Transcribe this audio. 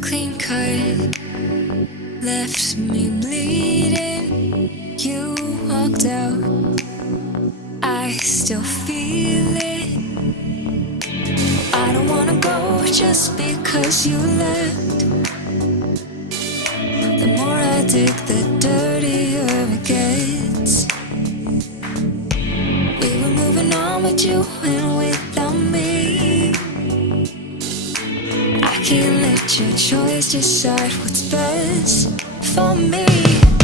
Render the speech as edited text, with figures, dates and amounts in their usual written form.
clean cut left me bleeding. You walked out, I still feel it. I don't wanna go just because you left. The more I dig, the dirtier it gets. We were moving on with you and without me. I can't let your choice decide what's best for me.